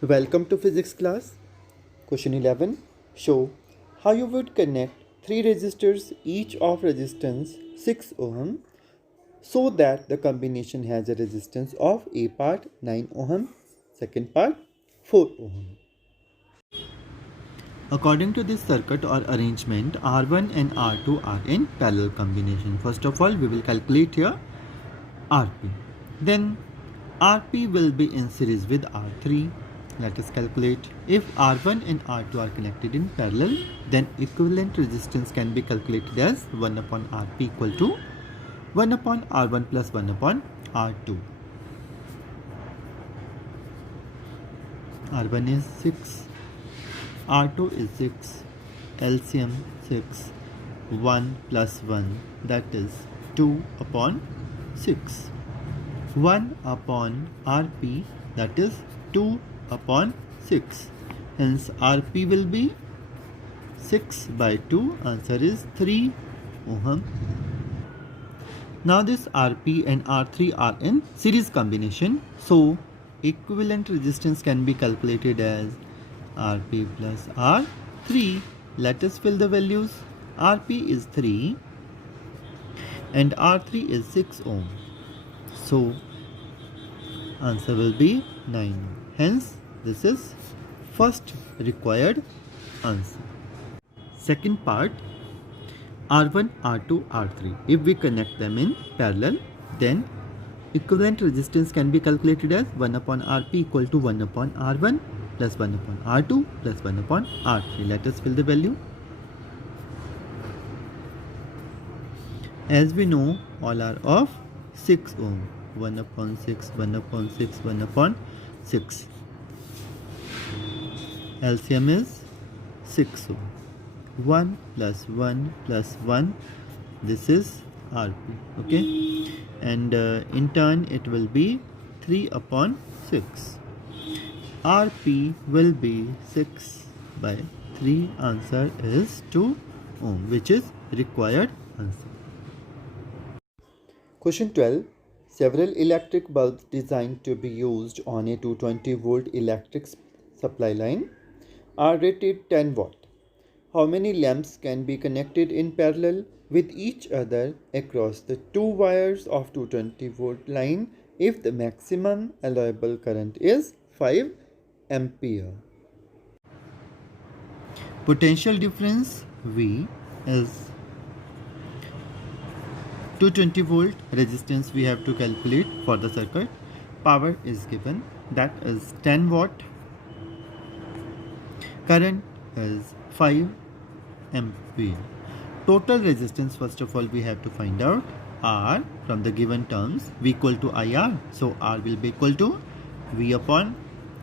Welcome to physics class. Question 11. Show how you would connect three resistors each of resistance 6 ohm so that the combination has a resistance of A part 9 ohm, second part 4 ohm. According to this circuit or arrangement, R1 and R2 are in parallel combination. First of all, we will calculate here Rp. Then Rp will be in series with R3. Let us calculate. If R1 and R2 are connected in parallel, then equivalent resistance can be calculated as 1 upon Rp equal to 1 upon R1 plus 1 upon R2. R1 is 6, R2 is 6, LCM 6, 1 plus 1, that is 2 upon 6. 1 upon Rp, that is 2 upon 6. Hence Rp will be 6 by 2. Answer is 3 ohm. Now this Rp and R3 are in series combination. So equivalent resistance can be calculated as Rp plus R3. Let us fill the values. Rp is 3 and R3 is 6 ohm. So answer will be 9. Hence this is first required answer. Second part, R1, R2, R3. If we connect them in parallel, then equivalent resistance can be calculated as 1 upon Rp equal to 1 upon R1 plus 1 upon R2 plus 1 upon R3. Let us fill the value. As we know, all are of 6 ohm. 1 upon 6, 1 upon 6, 1 upon 6. LCM is 6 ohm. 1 plus 1 plus 1, this is Rp, okay, and in turn it will be 3 upon 6. Rp will be 6 by 3. Answer is 2 ohm, which is required answer. Question 12. Several electric bulbs designed to be used on a 220 volt electric supply line are rated 10 watt. How many lamps can be connected in parallel with each other across the two wires of 220 volt line if the maximum allowable current is 5 ampere? Potential difference V is 220 volt. Resistance we have to calculate for the circuit. Power is given, that is 10 watt. Current is 5 ampere. Total resistance, first of all we have to find out. R from the given terms, V equal to IR. So R will be equal to V upon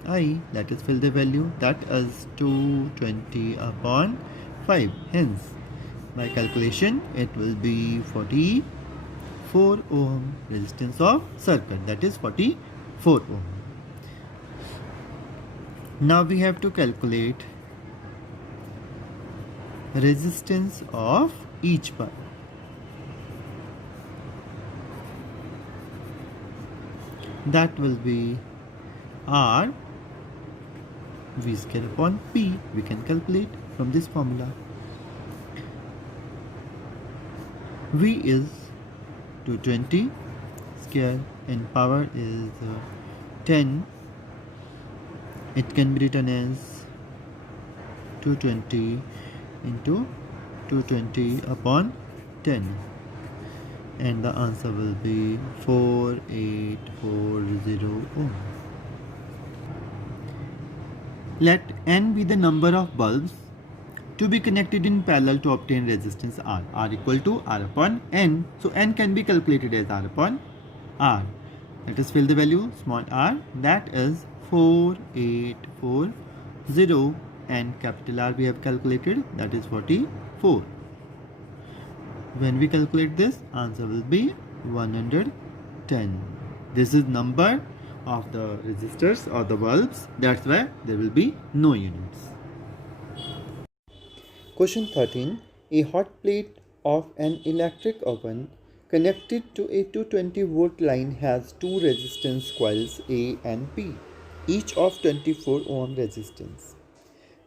I. Let us fill the value. That is 220 upon 5. Hence by calculation it will be 44 ohm resistance of circuit. That is 44 ohm. Now we have to calculate resistance of each part. That will be R V square upon P. We can calculate from this formula. V is 220 square and power is 10. It can be written as 220 into 220 upon 10, and the answer will be 4840 ohm. Let N be the number of bulbs to be connected in parallel to obtain resistance R. R equal to R upon N. So N can be calculated as R upon R. Let us fill the value, small r, that is 4840, and capital R we have calculated, that is 44. When we calculate this, answer will be 110. This is number of the resistors or the bulbs, that's why there will be no units. Question 13. A hot plate of an electric oven connected to a 220 volt line has two resistance coils A and P. each of 24 ohm resistance,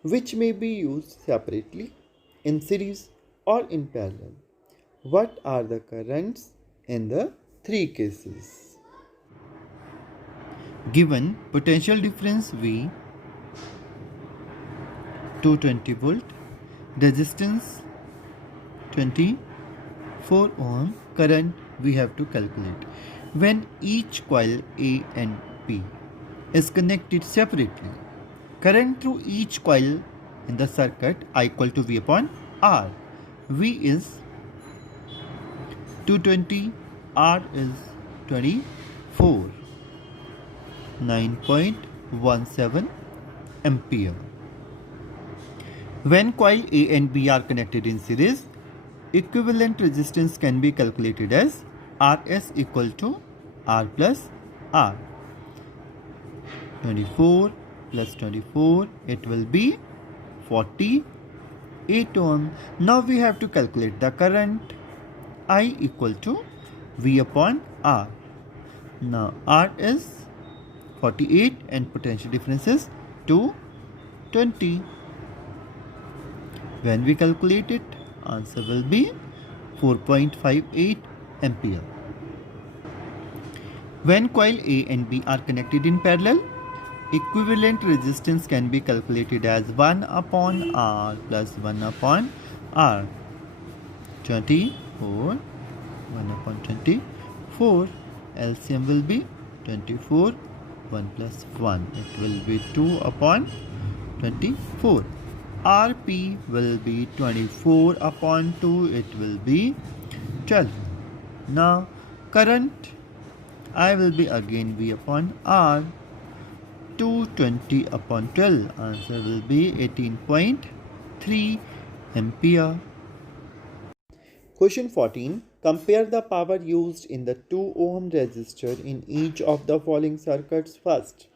which may be used separately, in series or in parallel. What are the currents in the three cases? Given potential difference V, 220 volt, resistance 24 ohm, current we have to calculate. When each coil A and B is connected separately, current through each coil in the circuit I equal to V upon R. V is 220, R is 24, 9.17 ampere. When coil A and B are connected in series, equivalent resistance can be calculated as Rs equal to R plus R. 24 plus 24, it will be 48 ohm. Now we have to calculate the current. I equal to V upon R. Now R is 48 and potential difference is 220. When we calculate it, answer will be 4.58 ampere. When coil A and B are connected in parallel, equivalent resistance can be calculated as 1 upon R plus 1 upon R. 24, 1 upon 24. LCM will be 24, 1 plus 1. It will be 2 upon 24. RP will be 24 upon 2. It will be 12. Now current I will be again V upon R. 220 upon 12. Answer will be 18.3 ampere. Question 14. Compare the power used in the 2 ohm resistor in each of the following circuits. First,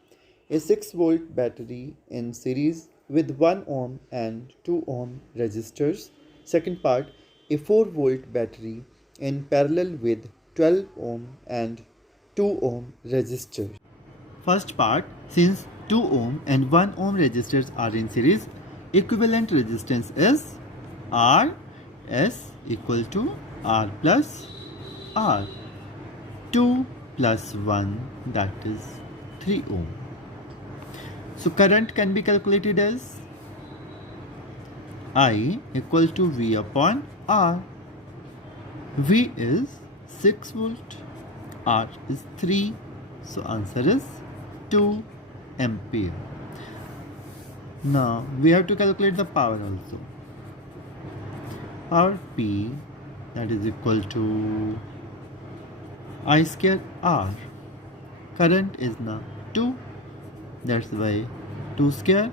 a 6 volt battery in series with 1 ohm and 2 ohm resistors. Second part, a 4 volt battery in parallel with 12 ohm and 2 ohm resistors. First part, since 2 ohm and 1 ohm resistors are in series, equivalent resistance is R S equal to R plus R. 2 plus 1, that is 3 ohm. So current can be calculated as I equal to V upon R. V is 6 volt, R is 3, so answer is 2 ampere. Now we have to calculate the power also. Power P, that is equal to I square R. Current is now 2, that's why 2 square.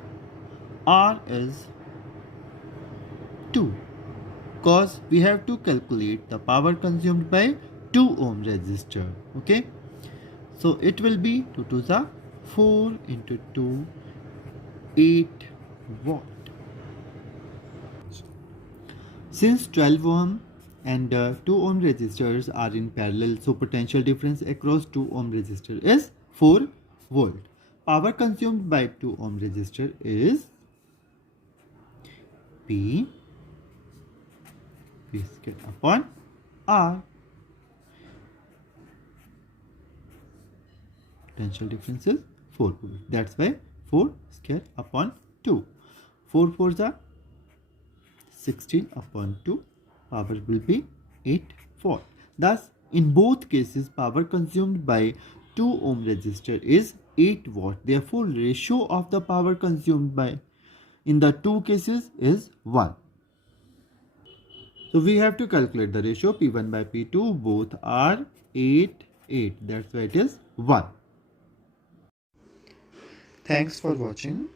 R is 2, cause we have to calculate the power consumed by 2 ohm resistor. Okay, so it will be 2 to the 4 into 2, 8 watt. Since 12 ohm and 2 ohm resistors are in parallel, so potential difference across 2 ohm resistor is 4 volt. Power consumed by 2 ohm resistor is P square upon R. Potential difference is 4 volt. That's why 4 square upon 2. 4 4s are 16 upon 2. Power will be 8 watt. Thus, in both cases, power consumed by 2 ohm resistor is 8 watt. Therefore, ratio of the power consumed by in the two cases is 1. So we have to calculate the ratio P1 by P2. Both are 8, 8. That's why it is 1. Thanks for watching.